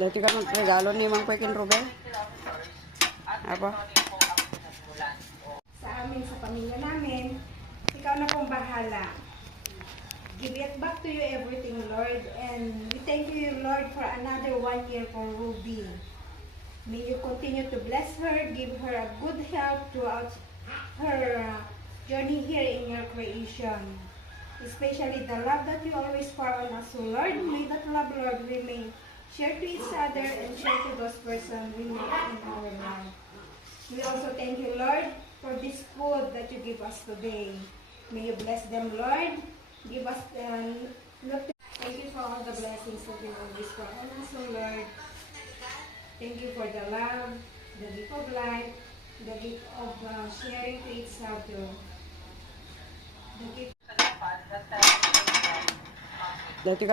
Dati ka ng regalo ni Mang Pekin Ruben. Apa? Sa amin, sa pamilya namin, ikaw na pong bahala. Give it back to you everything, Lord. And we thank you, Lord, for another 1 year for Ruby. May you continue to bless her, give her a good health throughout her journey here in your creation. Especially the love that you always pour on us, so Lord. May that love, Lord, remain share to each other and share to those persons we meet in our life. We also thank you, Lord, for this food that you give us today. May you bless them, Lord. Give us, thank you for all the blessings that you always pour on us, so Lord. Thank you for the love, the gift of life, the gift of sharing to each other. The gift Dati ka